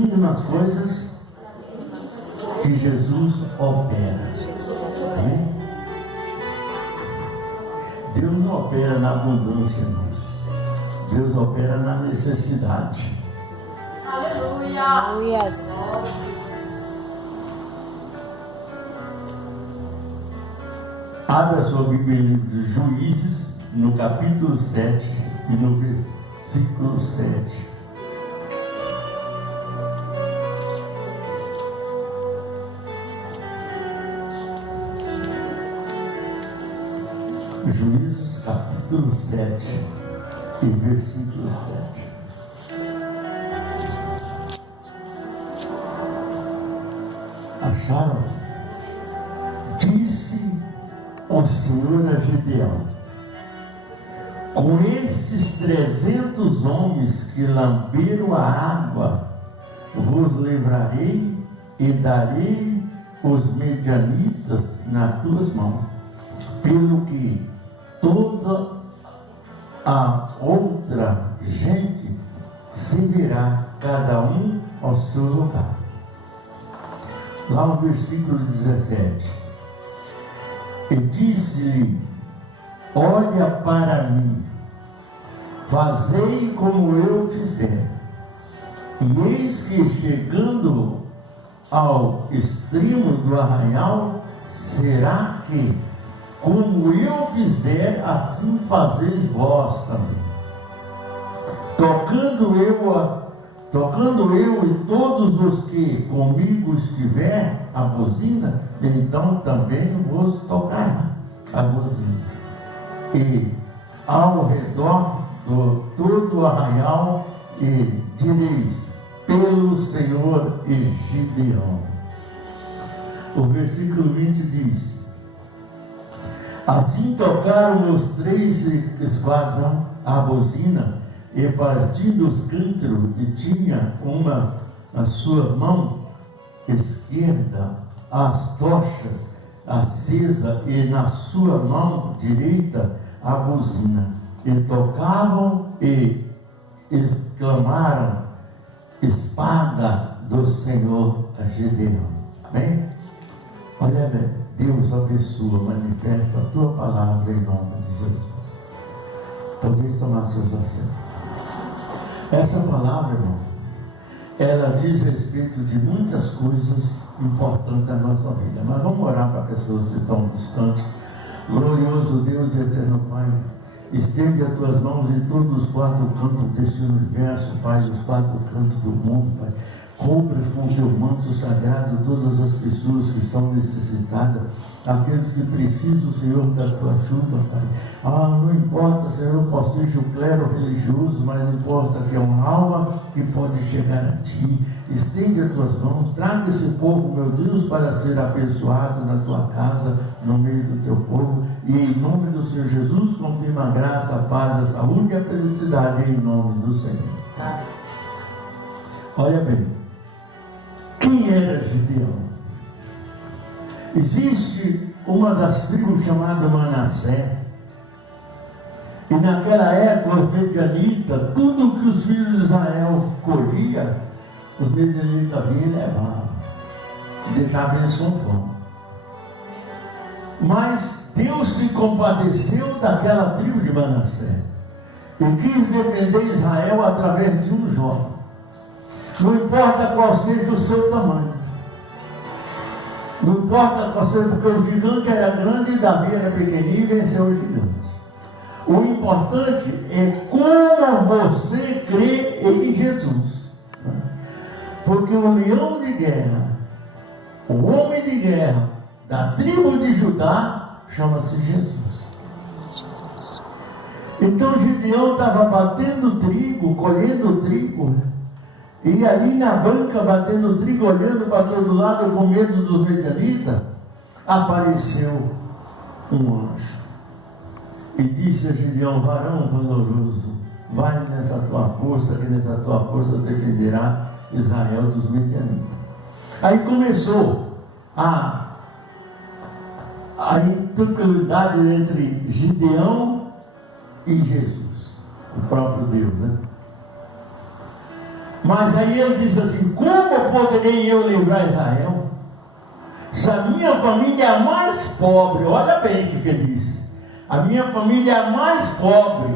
mínimas coisas que Jesus opera. Amém? Deus não opera na abundância, não. Deus opera na necessidade. Aleluia. Abra sua Bíblia em livro de Juízes, no capítulo 7 e no versículo 7. Juízes, capítulo 7 e versículo 7. Acharam? Disse o Senhor a Gideão: com esses 300 homens que lamberam a água, vos livrarei e darei os medianitas nas tuas mãos, pelo que toda a outra gente se virá, cada um ao seu lugar. Lá no versículo 17: e disse-lhe: olha para mim, fazei como eu fizer. E eis que, chegando ao extremo do arraial, será que, como eu fizer, assim fazeis vós também. Tocando eu e todos os que comigo estiver a buzina, então também vos tocará a buzina. E ao redor do todo o arraial, e direis: pelo Senhor e Gideão. O versículo 20 diz: assim tocaram os 3 esquadrões a buzina, e partindo os cântaros, e tinha uma na sua mão esquerda as tochas acesa, e na sua mão direita a buzina, e tocavam e exclamaram: espada do Senhor a Gideão. Amém? Olha bem, Deus abençoa, manifesta a tua palavra em nome de Jesus. Podeis tomar seus assentos. Essa palavra, irmão, ela diz respeito de muitas coisas importantes da nossa vida. Mas vamos orar para pessoas que estão distantes. Glorioso Deus e eterno Pai, estende as tuas mãos em todos os 4 cantos deste universo, Pai, os 4 cantos do mundo, Pai. Cubra com teu manto sagrado todas as pessoas que estão necessitadas, aqueles que precisam, Senhor, da tua chuva, Pai. Não importa, Senhor, qual seja o clero religioso, mas importa que é uma alma que pode chegar a Ti. Estende as tuas mãos, traga esse povo, meu Deus, para ser abençoado na tua casa, no meio do teu povo, e em nome do Senhor Jesus, confirma a graça, a paz, a saúde e a felicidade, em nome do Senhor. Olha bem, quem era Gideão? Existe uma das tribos chamada Manassés, e naquela época os medianitas, tudo que os filhos de Israel colhiam, os medianitas vinham e levavam, deixavam eles com fome. Mas Deus se compadeceu daquela tribo de Manassés e quis defender Israel através de um jovem. Não importa qual seja o seu tamanho, não importa qual seja, porque o gigante era grande e Davi era pequenininho e venceu o gigante. O importante é como você crê em Jesus. Porque o leão de guerra, o homem de guerra da tribo de Judá, chama-se Jesus. Então Gideão estava batendo trigo, colhendo trigo, e ali na banca, batendo trigo, olhando para todo lado, com medo dos medianitas, apareceu um anjo. E disse a Gideão: varão valoroso, vai nessa tua força, que nessa tua força defenderá Israel dos medianitas. Aí começou a intranquilidade entre Gideão e Jesus, o próprio Deus, né? Mas aí ele disse assim: como poderei eu livrar Israel? Se a minha família é a mais pobre, olha bem o que ele disse. A minha família é a mais pobre.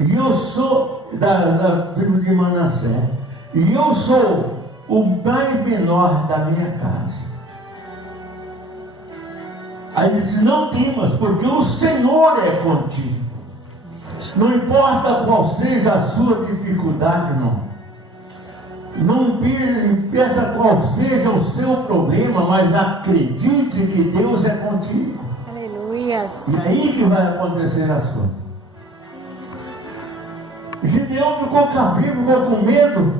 E eu sou da tribo de Manassés. E eu sou o mais menor da minha casa. Aí ele disse, não temas, porque o Senhor é contigo. Não importa qual seja a sua dificuldade, não. Não peça qual seja o seu problema, mas acredite que Deus é contigo. Aleluias. E aí que vai acontecer as coisas. Gideão ficou cabreiro, ficou com medo.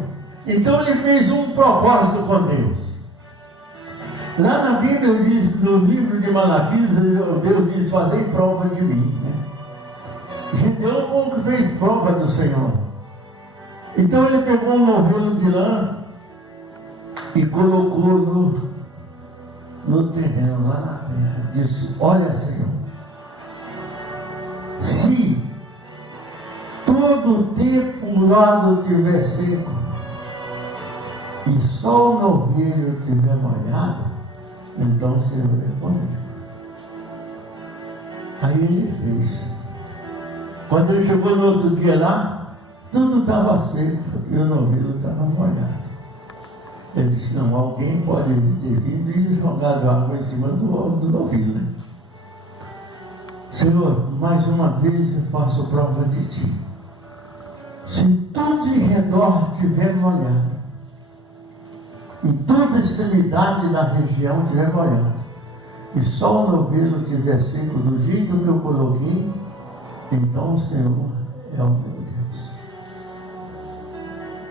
Então ele fez um propósito com Deus. Lá na Bíblia diz, no livro de Malaquias, Deus diz, fazei prova de mim. Gideão foi o que fez prova do Senhor. Então ele pegou um novelo de lã e colocou no terreno, lá na terra. Disse, olha, Senhor, se todo o tempo o lado estiver seco e só o novilho estiver molhado, então o Senhor é comigo. Aí ele fez. Quando ele chegou no outro dia lá, tudo estava seco e o novilho estava molhado. Ele disse, não, alguém pode ter vindo e jogado água em cima do novilho, né? Senhor, mais uma vez eu faço prova de ti. Se tudo em redor estiver molhado, e toda a extremidade da região estiver molhada, e só o novilho estiver seco do jeito que eu coloquei, então o Senhor é o meu Deus.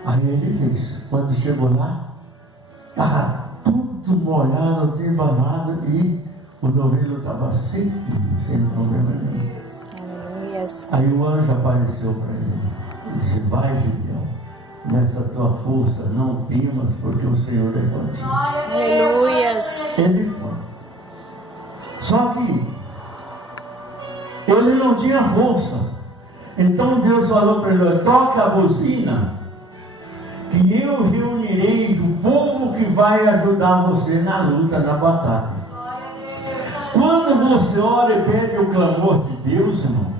Aí ele fez. Quando chegou lá, estava tudo molhado, debanado, e o novilho estava seco, sem problema nenhum. Aleluias. Aí o anjo apareceu para ele e disse, vai, Gideão, nessa tua força, não temas, porque o Senhor é contigo. Aleluias. Ele foi. Só que ele não tinha força. Então Deus falou para ele, toca a buzina, que eu reunirei o povo que vai ajudar você na luta, na batalha. Quando você ora e pede o clamor de Deus, irmão,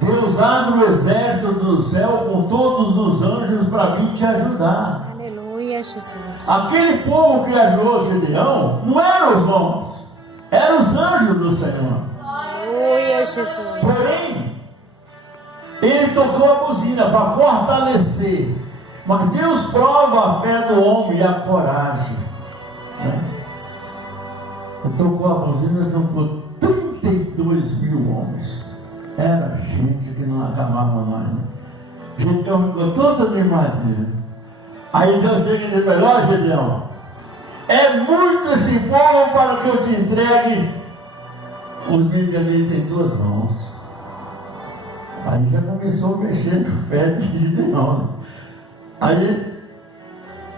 Deus abre o exército do céu com todos os anjos para vir te ajudar. Aleluia, Jesus. Aquele povo que ajudou Gideão não eram os homens, eram os anjos do Senhor. Aleluia, Jesus. Porém, ele tocou a buzina para fortalecer. Mas Deus prova a fé do homem e a coragem, né? Ele tocou a buzina e juntou 32 mil homens. Era gente que não acabava mais, né? Gideão ficou todo animadinho. Aí Deus chega e diz, ó Gideão, é muito esse povo para que eu te entregue os midianitas em tuas mãos. Aí já começou a mexer com fé de Gideão. Aí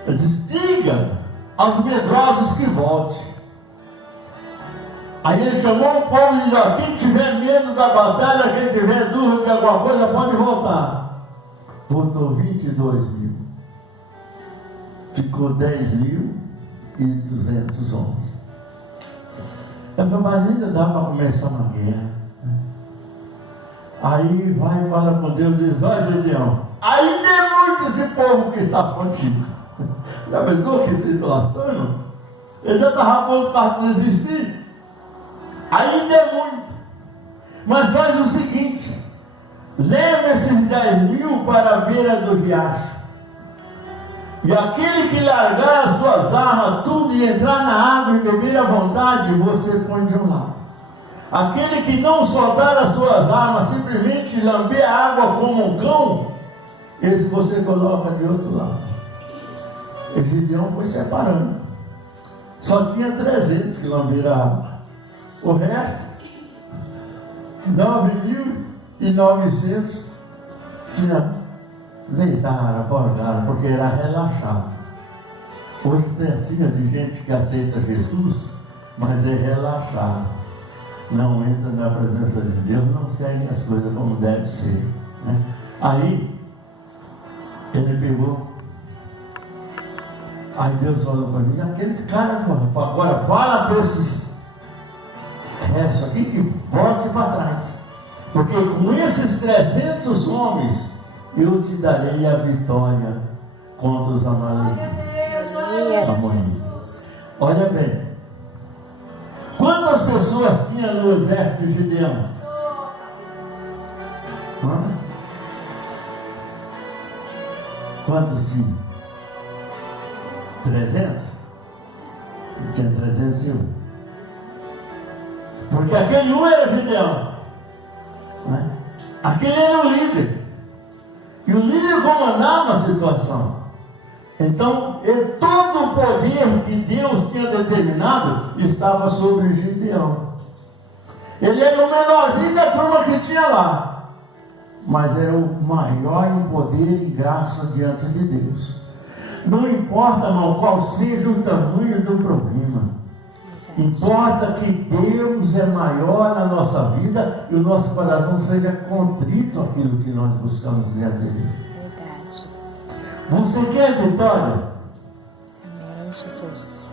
ele disse, diga aos medrosos que volte. Aí ele chamou o povo e disse, quem tiver medo da batalha, quem tiver dúvida de alguma coisa, pode voltar. Voltou 22 mil. Ficou 10.200 homens. Eu falei, mas ainda dá para começar uma guerra. Aí vai e fala com Deus e diz, ó Gideão, ainda é muito esse povo que está contigo. Já pensou que situação, irmão? Ele já estava pronto para desistir. Ainda é muito. Mas faz o seguinte, leva esses 10 mil para a beira do riacho. E aquele que largar as suas armas, tudo, e entrar na água e beber à vontade, você põe de um lado. Aquele que não soltar as suas armas, simplesmente lamber a água como um cão, esse você coloca de outro lado. E Gideão foi separando. Só tinha 300 que lamberam a água. O resto, 9.900 tinha deitaram, acordaram, porque era relaxado. Hoje tem assim de gente que aceita Jesus, mas é relaxado. Não entra na presença de Deus, não segue as coisas como deve ser, né? Aí ele pegou Aí Deus falou para mim, aqueles caras, agora fala para esses restos aqui que volte para trás. Porque com esses 300 homens, eu te darei a vitória contra os amalequitas. Olha bem, quantas pessoas tinha no exército de Gideão? Quantos tinha? 300? Tinha 301. Porque aquele um era Gideão, né? Aquele era o líder, e o líder comandava a situação. Então, todo o poder que Deus tinha determinado estava sobre Gideão. Ele era o menorzinho da turma que tinha lá, mas era o maior em poder e graça diante de Deus. Não importa, irmão, qual seja o tamanho do problema, importa que Deus é maior na nossa vida e o nosso coração seja contrito àquilo que nós buscamos diante de Deus. Verdade. Você quer vitória? Amém, Jesus.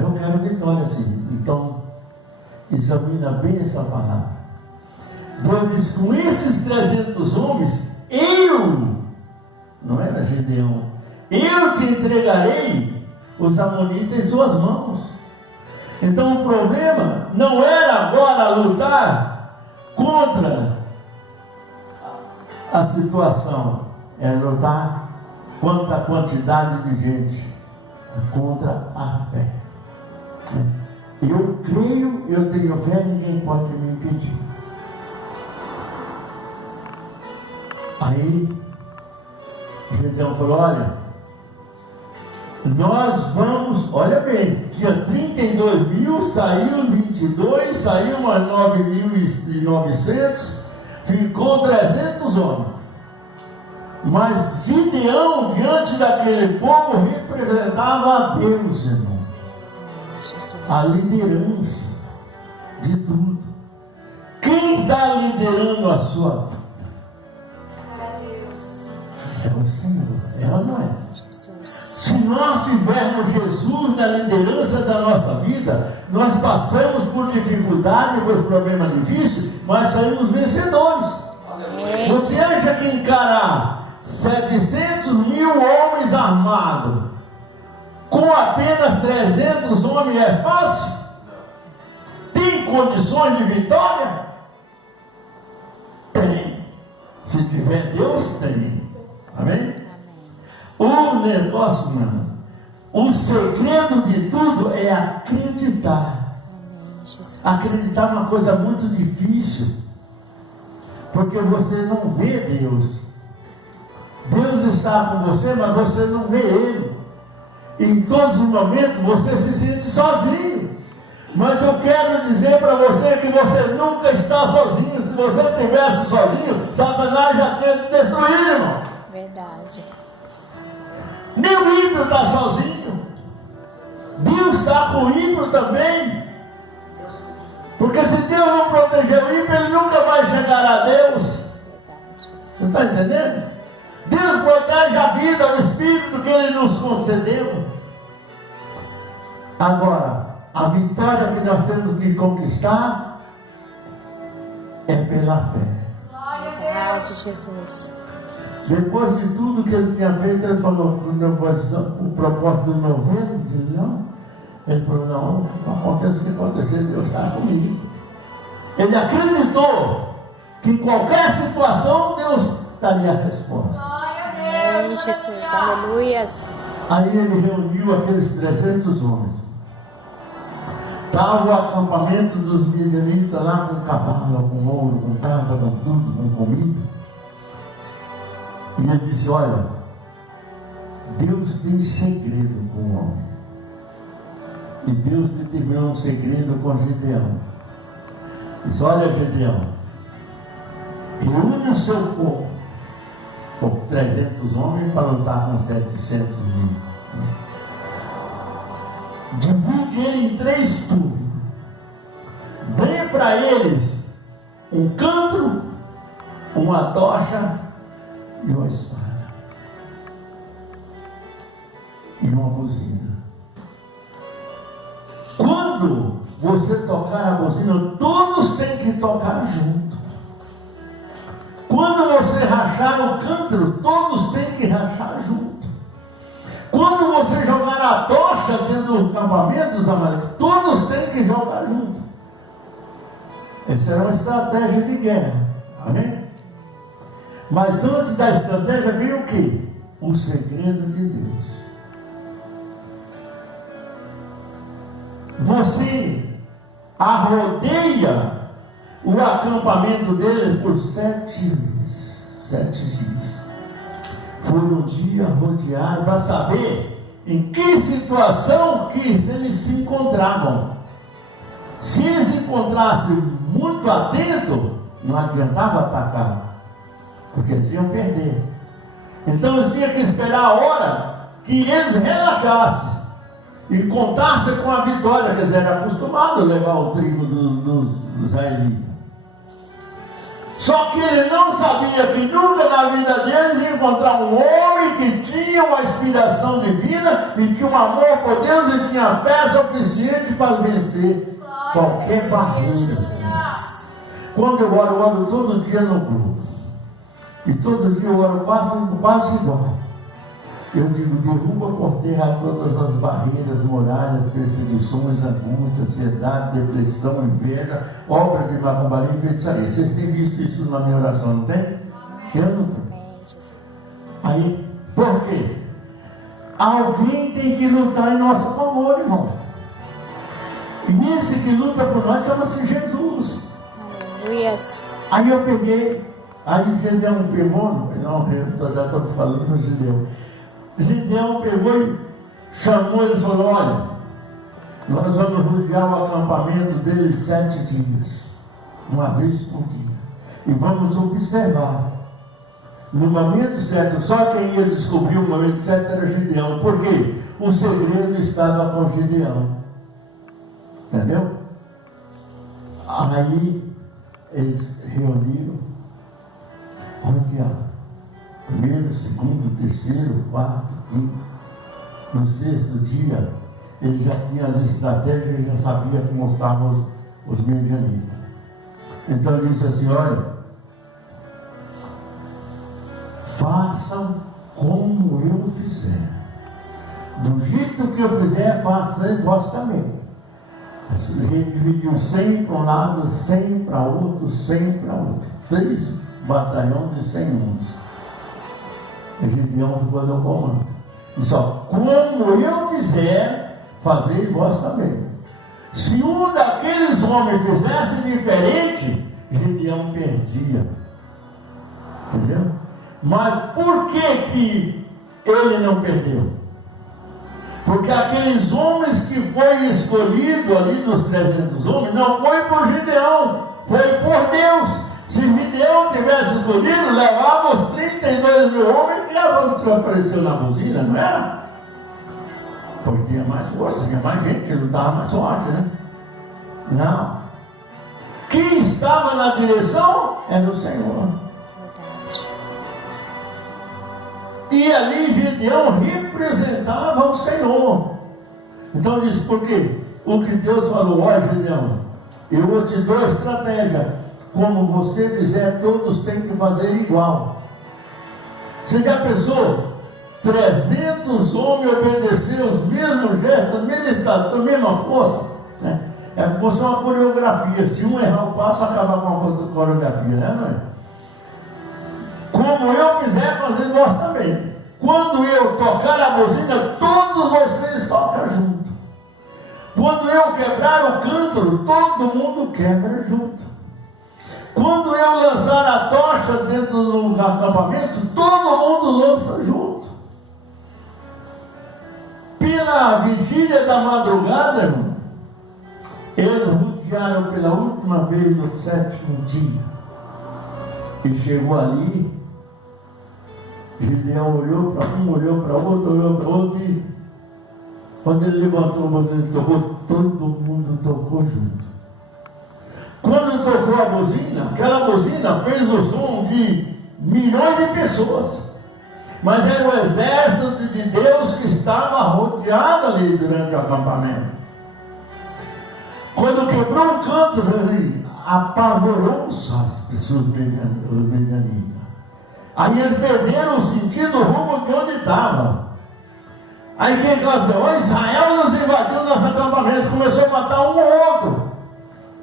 Eu quero vitória, sim. Então, examina bem essa palavra. Deus diz, com esses 300 homens, não era Gideão, eu te entregarei os amonitas em suas mãos. Então o problema não era agora lutar contra a situação, era lutar contra a quantidade de gente, contra a fé. Eu creio, eu tenho fé, ninguém pode me impedir. Aí Gideão falou, olha, nós vamos, olha bem, tinha 32 mil, saiu 22, saiu mais 9.900, ficou 300 homens. Mas Gideão, diante daquele povo, representava a Deus, irmão. A liderança de tudo. Quem está liderando a sua vida? É o Senhor, ela não é. Se nós tivermos Jesus na liderança da nossa vida, nós passamos por dificuldade, por problemas difíceis, mas saímos vencedores. Você acha que encarar 700 mil homens armados com apenas 300 homens é fácil? Tem condições de vitória? Tem. Se tiver Deus, tem. Amém? O negócio, mano, o segredo de tudo é acreditar. Acreditar é uma coisa muito difícil, porque você não vê Deus. Deus está com você, mas você não vê Ele. Em todos os momentos você se sente sozinho. Mas eu quero dizer para você que você nunca está sozinho. Se você estivesse sozinho, Satanás já tinha te destruído, irmão. Verdade. Nem o ímpio está sozinho. Deus está com o ímpio também. Porque se Deus não proteger o ímpio, ele nunca vai chegar a Deus. Você está entendendo? Deus protege a vida, o Espírito que Ele nos concedeu. Agora, a vitória que nós temos que conquistar é pela fé. Glória a Deus, Jesus. Depois de tudo que ele tinha feito, ele falou, o propósito do noveno, ele falou, não, aconteça o que acontecer, Deus está comigo. Ele acreditou que em qualquer situação Deus daria a resposta. Glória a Deus, Jesus, aleluias. Aí ele reuniu aqueles 300 homens. Estava o acampamento dos midianitas lá com cavalo, com ouro, com carga, com tudo, com comida. E ele disse, olha, Deus tem segredo com o homem. E Deus determinou um segredo com Gideão. Disse, olha Gideão, reúne o seu povo, com 300 homens para lutar com 700 mil. Divide ele em 3 turnos. Dê para eles um cântaro, uma tocha e uma espada. E uma buzina. Quando você tocar a buzina, todos têm que tocar junto. Quando você rachar o cântaro, todos têm que rachar junto. Quando você jogar a tocha dentro do acampamento, os amados, todos têm que jogar junto. Essa era uma estratégia de guerra. Amém? Mas antes da estratégia vem o quê? O segredo de Deus. Você arrodeia o acampamento deles por 7 dias. 7 dias. Foram um dia rodear para saber em que situação que eles se encontravam. Se eles se encontrassem muito atento, não adiantava atacar, porque eles iam perder. Então eles tinham que esperar a hora que eles relaxassem e contassem com a vitória, que eles eram acostumados a levar o trigo dos israelitas. Só que ele não sabia que nunca na vida deles ia encontrar um homem que tinha uma inspiração divina e tinha um amor por Deus e tinha fé suficiente para vencer qualquer barreira. Quando eu oro todo dia no grupo. E todo dia eu oro quase igual. Eu digo, derruba por terra todas as barreiras, muralhas, perseguições, angústia, ansiedade, depressão, inveja, obras de macumbaria e feitiçaria. Vocês têm visto isso na minha oração, não tem? Eu não tenho. Aí, por quê? Alguém tem que lutar em nosso favor, irmão. E esse que luta por nós chama-se Jesus. Aleluia. Aí eu peguei, aí Gideão pegou, não, eu já estou falando no Gideão. Gideão pegou e chamou eles e falou: olha, nós vamos rodear o acampamento deles 7 dias, uma vez por dia, e vamos observar. No momento certo, só quem ia descobrir o momento certo era Gideão. Por quê? O segredo estava com Gideão. Entendeu? Aí eles reuniram, rodearam. 1º, 2º, 3º, 4º, 5º. No 6º dia, ele já tinha as estratégias, já sabia como estavam os medianitas. Então ele disse assim: olha, façam como eu fizer. Do jeito que eu fizer, façam vós também. Ele dividiu 100 para um lado, 100 para outro, 100 para outro. 3 batalhões de 100 homens. E Gideão ficou no comando. E só, como eu fizer, fazei vós também. Se um daqueles homens fizesse diferente, Gideão perdia. Entendeu? Mas por que ele não perdeu? Porque aqueles homens que foi escolhido ali dos 300 homens, não foi por Gideão, foi por Deus. Se Gideão tivesse escolhido, levava os 32 mil homens que apareceu na buzina, não era? Porque tinha mais força, tinha mais gente, não estava mais forte, né? Não. Quem estava na direção era o Senhor. E ali Gideão representava o Senhor. Então disse, por quê? O que Deus falou: olha, Gideão, eu te dou a estratégia. Como você fizer, todos têm que fazer igual. Você já pensou? 300 homens obedecer os mesmos gestos, a mesma estatura, a mesma força, né? É como se uma coreografia. Se um errar o passo, acaba com a coreografia, né? Não é? Como eu fizer, fazer nós também. Quando eu tocar a buzina, todos vocês tocam junto. Quando eu quebrar o cântaro, todo mundo quebra junto. Quando eu lançar a tocha dentro do acampamento, todo mundo lança junto. Pela vigília da madrugada, irmão, eles rodearam pela última vez no 7º dia. E chegou ali, Gideão olhou para um, olhou para outro, e quando ele levantou a buzina e tocou, todo mundo tocou junto. Quando tocou a buzina, aquela buzina fez o som de milhões de pessoas. Mas era o exército de Deus que estava rodeando rodeada ali durante o acampamento. Quando quebrou o canto, ele apavorou as pessoas medianitas. Aí eles perderam o sentido, o rumo de onde estavam. Aí o que aconteceu? O Israel nos invadiu nosso acampamento, começou a matar um ou outro,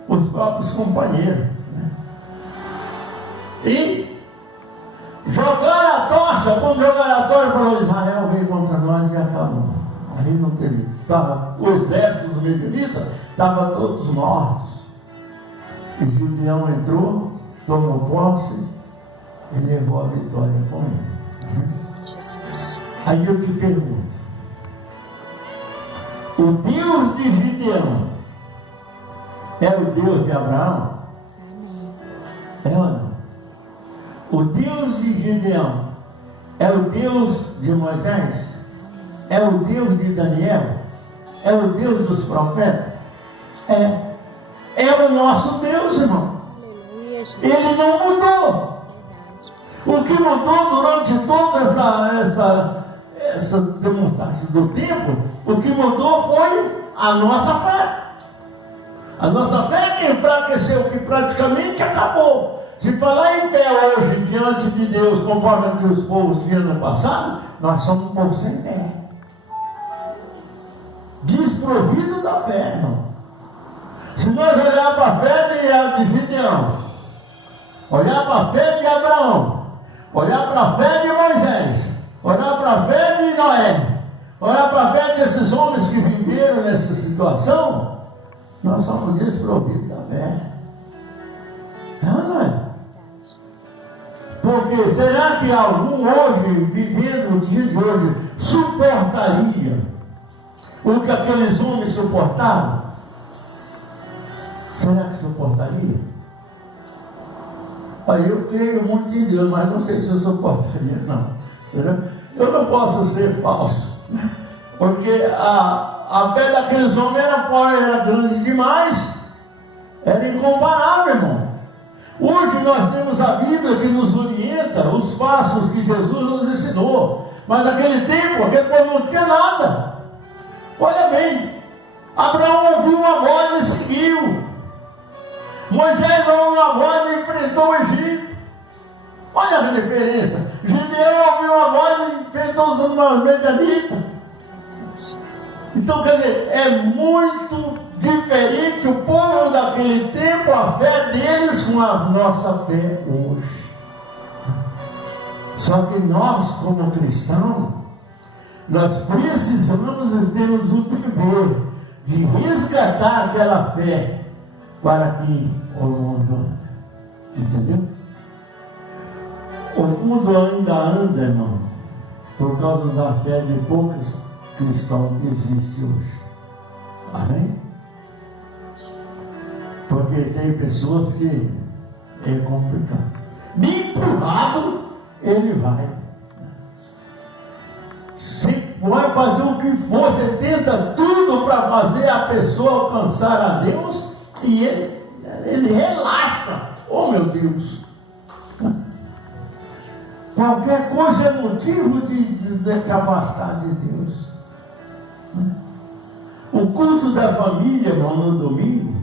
os próprios companheiros, né? E jogaram a tocha. Quando jogaram a tocha, falou: Israel veio contra nós e acabou. Aí não teve, o exército dos medianitas estavam todos mortos. E Gideão entrou, tomou posse e levou a vitória com ele. Jesus. Aí eu te pergunto: o Deus de Gideão é o Deus de Abraão? É ou não? O Deus de Gideão é o Deus de Moisés? É o Deus de Daniel? É o Deus dos profetas? É o nosso Deus, irmão. Aleluia, Jesus. Ele não mudou. O que mudou durante toda essa demonstração do tempo, o que mudou foi a nossa fé. A nossa fé que enfraqueceu, que praticamente acabou. Se falar em fé hoje diante de Deus, conforme os povos tinham no passado, nós somos um povo sem fé, desprovido da fé, irmão. Se nós olhar para a fé de Gideão, olhar para a fé de Abraão, olhar para a fé de Moisés, olhar para a fé de Noé, olhar para a fé desses homens que viveram nessa situação, nós somos desprovidos da fé. Não é? Porque será que algum hoje, vivendo o dia de hoje, suportaria o que aqueles homens suportaram? Será que suportaria? Aí eu creio muito em Deus, mas não sei se eu suportaria, não. Eu não posso ser falso, porque a fé daqueles homens era grande demais, era incomparável, irmão. Hoje nós temos a Bíblia que nos orienta os passos que Jesus nos ensinou, mas naquele tempo aquele povo não tinha nada. Olha bem, Abraão ouviu uma voz e seguiu. Moisés ouviu uma voz e enfrentou o Egito. Olha a diferença. Gideão ouviu uma voz e enfrentou os medianitas. Então, quer dizer, é muito diferente o povo daquele tempo, a fé deles com a nossa fé hoje. Só que nós, como cristãos, nós precisamos e temos o dever de resgatar aquela fé para que o mundo ande. Entendeu? O mundo ainda anda, irmão, por causa da fé de poucos cristãos que existe hoje. Amém? Porque tem pessoas que é complicado. Nem empurrado ele vai. Você vai fazer o que for, você tenta tudo para fazer a pessoa alcançar a Deus e ele relaxa. Oh, meu Deus! Qualquer coisa é motivo de te afastar de Deus. O culto da família, irmão, no domingo,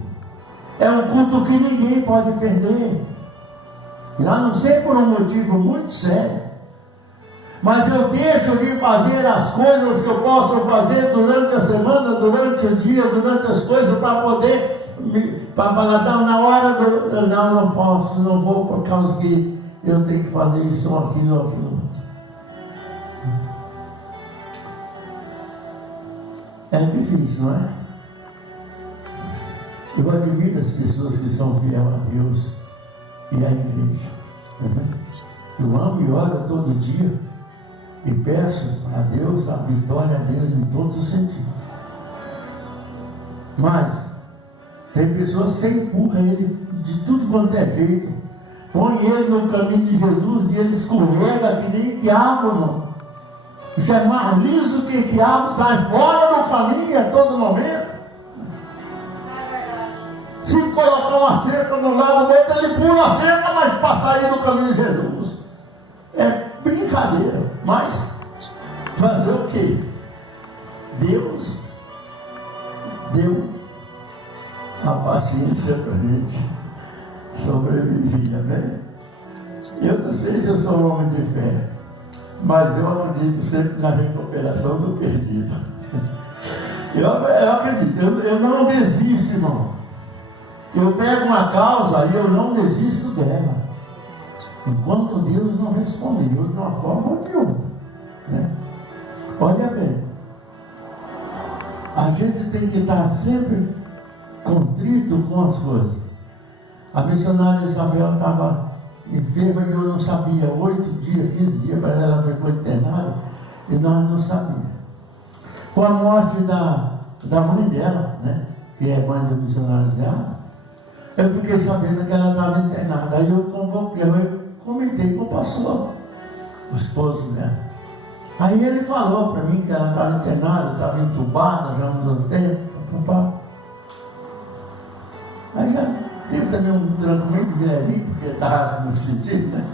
é um culto que ninguém pode perder. A não ser por um motivo muito sério. Mas eu deixo de fazer as coisas que eu posso fazer durante a semana, durante o dia, durante as coisas, para poder, para falar, não, na hora do, não posso, não vou, por causa que eu tenho que fazer isso, aquilo, aquilo. É difícil, não é? Eu admiro as pessoas que são fiéis a Deus e à igreja. Eu amo e oro todo dia e peço a Deus a vitória a Deus em todos os sentidos. Mas tem pessoas que empurram ele de tudo quanto é jeito, põe ele no caminho de Jesus e ele escorrega que nem quiabo, irmão. Isso é mais liso que quiabo, sai fora do caminho a todo momento. Se colocar uma cerca no lado do outro, ele pula a cerca, mas para sair do caminho de Jesus. É brincadeira, mas fazer o quê? Deus deu a paciência para a gente sobreviver, amém? Eu não sei se eu sou um homem de fé, mas eu acredito sempre na recuperação do perdido. Eu acredito, eu não desisto, irmão. Eu pego uma causa e eu não desisto dela, enquanto Deus não respondeu de uma forma ou de outra, né? Olha bem, a gente tem que estar sempre contrito com as coisas. A missionária Isabel estava enferma e eu não sabia, 8 dias, 15 dias, para ela ficou internada e nós não sabíamos. Com a morte da mãe dela, né, que é mãe do missionário Isabel, eu fiquei sabendo que ela estava internada. Aí eu convoquei, eu comentei com o pastor, o esposo dela. Aí ele falou para mim que ela estava internada, estava entubada já há muito tempo. Aí já teve também um tranquilo de ali, porque estava no sentido, né?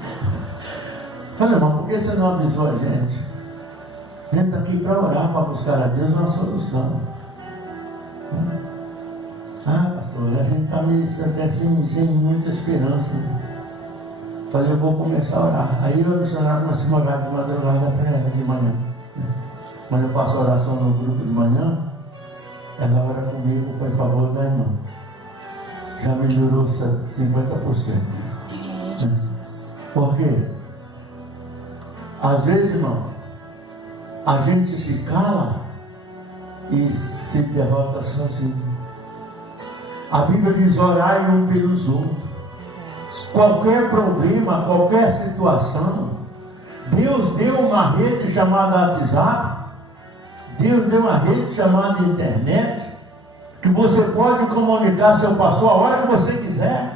Falei, irmão, por que você não avisou a gente? A gente está aqui para orar, para buscar a Deus uma solução. Ah, pastor, a gente está meio até sem muita esperança. Falei, eu vou começar a orar. Aí eu missionário comecei a orar de madrugada para ela de manhã. Quando eu faço oração no grupo de manhã, ela ora comigo, por favor, da irmã. Já melhorou 50%. Por quê? Às vezes, irmão, a gente se cala e se derrota sozinho. A Bíblia diz: orai um pelos outros. Qualquer problema, qualquer situação, Deus deu uma rede chamada WhatsApp, Deus deu uma rede chamada internet, que você pode comunicar seu pastor a hora que você quiser,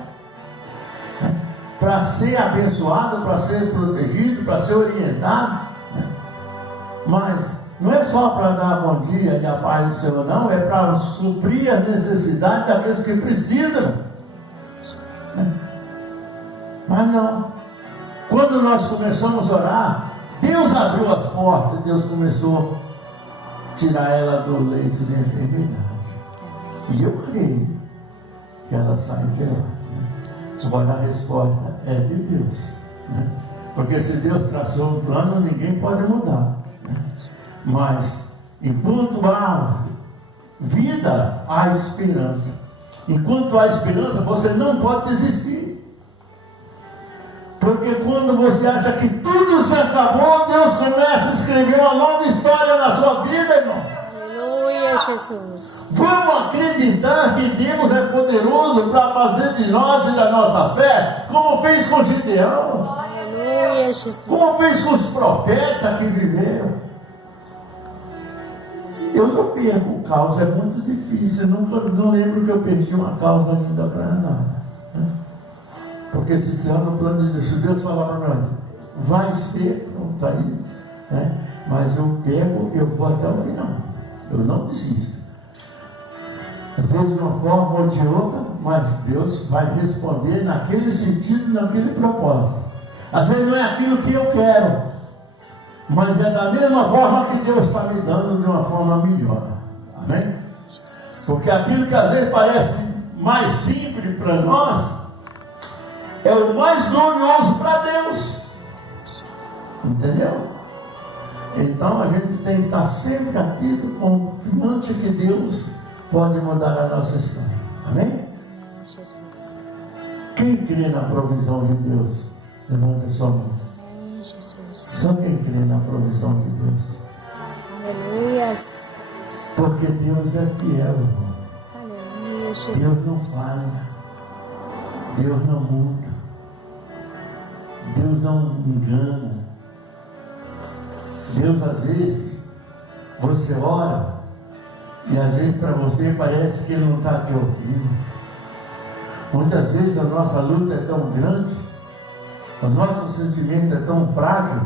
para ser abençoado, para ser protegido, para ser orientado, né? Mas não é só para dar bom dia e a paz do Senhor, não, é para suprir a necessidade daqueles que precisam, né? Mas não, quando nós começamos a orar, Deus abriu as portas e Deus começou a tirar ela do leito de enfermidade. E eu creio que ela sai de lá, né? Agora a resposta é de Deus, né? Porque se Deus traçou um plano, ninguém pode mudar, né? Mas enquanto há vida, há esperança. Enquanto há esperança, você não pode desistir. Porque quando você acha que tudo se acabou, Deus começa a escrever uma nova história na sua vida, irmão. Aleluia, Jesus. Vamos acreditar que Deus é poderoso para fazer de nós e da nossa fé, como fez com Gideão. Aleluia, Jesus. Como fez com os profetas que viveram. Eu não perco causa, é muito difícil. Eu não lembro que eu perdi uma causa ainda para nada, né? Porque se tiver no plano de Deus, se Deus falar para mim, vai ser, pronto aí, né? Mas eu pego, eu vou até o final. Eu não desisto. Às vezes de uma forma ou de outra, mas Deus vai responder naquele sentido, naquele propósito. Às vezes não é aquilo que eu quero, mas é da mesma forma que Deus está me dando de uma forma melhor. Amém? Porque aquilo que às vezes parece mais simples para nós, é o mais glorioso para Deus. Entendeu? Então a gente tem que estar sempre atento, confiante que Deus pode mudar a nossa história. Amém? Jesus. Quem crê na provisão de Deus, levanta a sua mão. Amém, Jesus. Só quem crê na provisão de Deus. Aleluia. Porque Deus é fiel, irmão. Aleluia, Jesus. Deus não falha. Deus não muda. Deus não engana. Deus, às vezes, você ora e às vezes para você parece que Ele não está te ouvindo. Muitas vezes a nossa luta é tão grande, o nosso sentimento é tão frágil,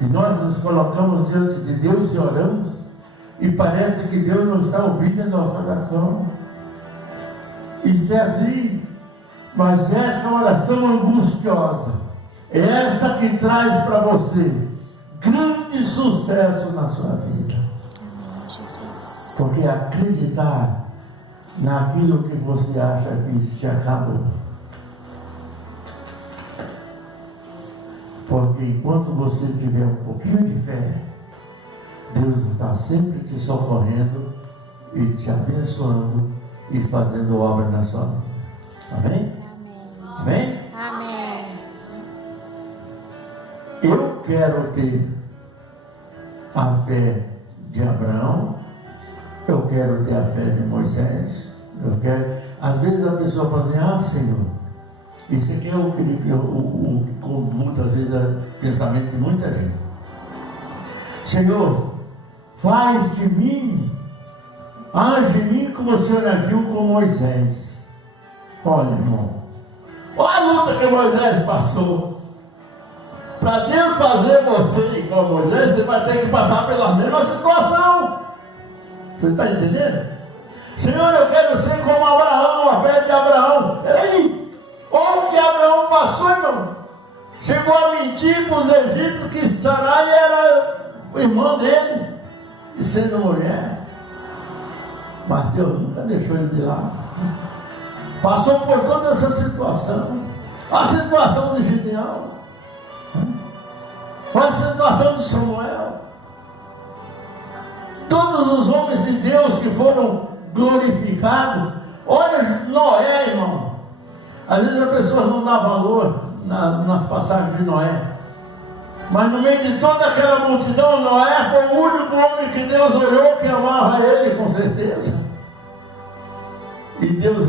e nós nos colocamos diante de Deus e oramos, e parece que Deus não está ouvindo a nossa oração. Isso é assim, mas essa oração angustiosa é essa que traz para você grande sucesso na sua vida. Jesus. Porque acreditar naquilo que você acha que se acabou. Porque enquanto você tiver um pouquinho de fé, Deus está sempre te socorrendo e te abençoando e fazendo obra na sua vida. Amém? Amém. Amém? Amém. Eu quero ter a fé de Abraão, eu quero ter a fé de Moisés, eu quero. Às vezes a pessoa fala assim, ah, Senhor, isso aqui é o que conduz às vezes o pensamento de muita gente. Senhor, faz de mim, age em mim como o Senhor agiu com Moisés. Olha, irmão, olha a luta que Moisés passou. Para Deus fazer você igual a Moisés, você vai ter que passar pela mesma situação. Você está entendendo? Senhor, eu quero ser como Abraão, a fé de Abraão. Peraí, olha o que Abraão passou, irmão. Chegou a mentir para os egípcios que Sarai era o irmão dele, e sendo mulher. Mas Deus nunca deixou ele de lado. Passou por toda essa situação. A situação de Gideão, a situação de Samuel. Todos os homens de Deus que foram glorificados. Olha Noé, irmão. Às vezes a pessoa não dá valor nas passagens de Noé. Mas no meio de toda aquela multidão, Noé foi o único homem que Deus olhou que amava ele, com certeza. E Deus